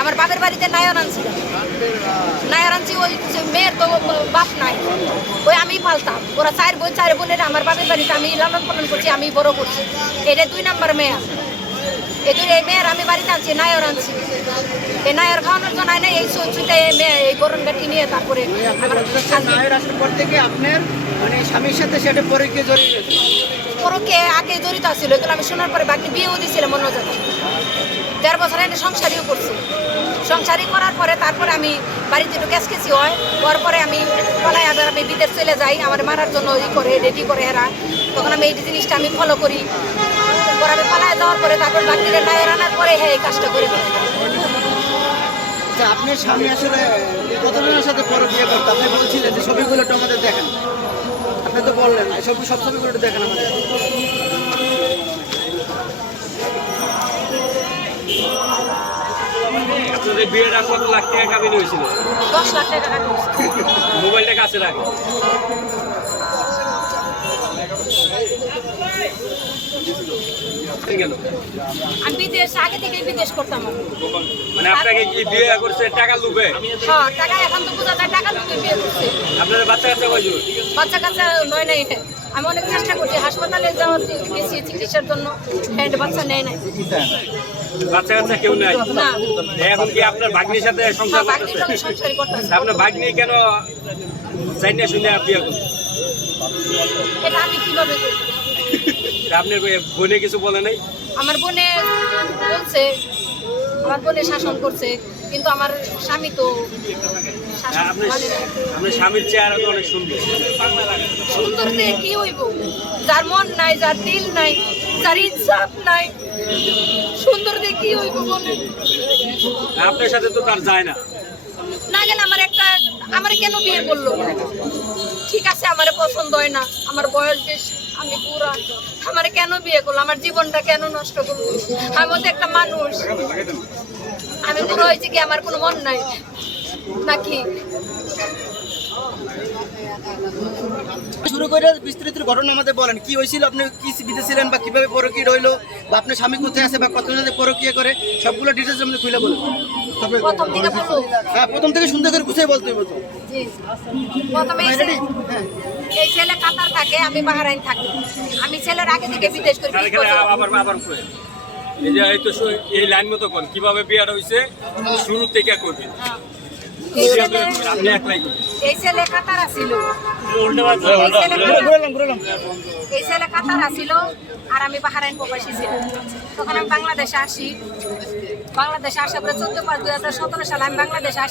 আমার বাপের বাড়িতে নায়র আনছিল। নায়র আনছি ওই মেয়ের তো বাপ নাই। ওই আমি পালতাম। ওরা চার বোন চার বোনের আমার বাপের বাড়িতে আমি লালন পালন করছি আমি বড় করছি। এটা দুই নাম্বার মেয়ে। এই দুই এই মেয়ের আমি বাড়িতে আনছি নায়র আনছি। এই নায়র খাওয়ানোর জন্য আয় না এই চুইতে এই মেয়ে এই গরম গাঠি নিয়ে তারপরে নায়ের আসার পর থেকে আপনার মানে স্বামীর সাথে সেটা পরে গিয়ে জড়িয়ে পরকে আগে জড়িত ছিল এগুলো আমি শোনার পরে বাকি বিয়েও দিয়েছিলাম অন্য জায়গায়। দেড় বছর এনে সংসারিও করছি। সংসারি করার পরে তারপরে আমি বাড়িতে একটু ক্যাসকেসি হয় হওয়ার পরে আমি পলাই আবার আমি বিদেশ চলে যাই, আমার মারার জন্য ই করে রেডি করে এরা। তখন আমি এই জিনিসটা আমি ফলো করি। পরে আমি পালায় যাওয়ার পরে তারপর বাকিটা টায়ার আনার পরে হ্যাঁ এই কাজটা করি আচ্ছা আপনার স্বামী আসলে কতজনের সাথে পরে বিয়ে করতো? আপনি বলছিলেন যে ছবিগুলো একটু আমাদের দেখেন। আপনি তো বললেন সব সব ছবিগুলো দেখেন আমাদের। আপনাদের বিয়েটা কত লাখ টাকা কাবিন হয়েছিল? দশ লাখ টাকা মোবাইলটা কাছে রাখো। আমি বিদেশ আগে থেকে বিদেশ করতাম মানে আপনাকে কি বিয়ে করছে টাকা লুবে হ্যাঁ টাকা এখন তো বোঝা যায় টাকা লোকে বিয়ে করছে। আপনাদের বাচ্চা কাচ্চা কয়জন? বাচ্চা কাচ্চা নয় নাই। আমি অনেক চেষ্টা করছি হাসপাতালে যাওয়ার গেছি চিকিৎসার জন্য হ্যান্ড বাচ্চা নেয় নাই। বাচ্চা কাচ্চা কেউ নাই এখন কি আপনার ভাগ্নির সাথে সংসার করতেছে? আপনার ভাগ্নি কেন চাই না শুনে করছে এটা আমি কীভাবে আপনার বোনে কিছু বলে নাই? আমার বোনে বলছে আমার বোনে শাসন করছে কিন্তু আমার স্বামী তো আপনার না। আপনার স্বামীর চেহারা তো অনেক সুন্দর। সুন্দর দিয়ে কি হইব? যার মন নাই যার দিল নাই যার ইনসাফ নাই সুন্দর দিয়ে কি হইব বলে আপনার সাথে তো তার যায় না। না গেলে আমার একটা আমার কেন বিয়ে করল? ঠিক আছে আমার পছন্দ হয় না আমার বয়স বেশি আমি পুরা আমার কেন বিয়ে করল? আমার জীবনটা কেন নষ্ট করল? আমি তো একটা মানুষ। আমি পুরো হয়েছে কি আমার কোনো মন নাই? নাকি? শুরু করে বিস্তৃত ঘটনা আমাদের বলেন। কি হয়েছিল? আপনি কি বিদেশ ছিলেন বা কীভাবে পরকীয় রইল? বা আপনার স্বামী কোথায় আছে বা কতজন করে? সবগুলো ডিটেলস আপনি খুলে বলুন। থেকে হ্যাঁ প্রথম থেকে সুন্দর করে গুছিয়ে বলতে হবে তো। এই ছেলে- হ্যাঁ। এই ছেলে কাতার থাকে আমি বাহারাইন থাকি। আমি ছেলের আগে থেকে বিদেশ করি এই যে এই তো এই লাইন মতো কোন কীভাবে বিয়েটা হয়েছে? শুরু থেকে করবেন। হ্যাঁ। আর আমি তখন আমি বাংলাদেশে আসি। বাংলাদেশে আসার পরে চোদ্দ পাঁচ দুই হাজার সতেরো সালে আমি বাংলাদেশে আসি।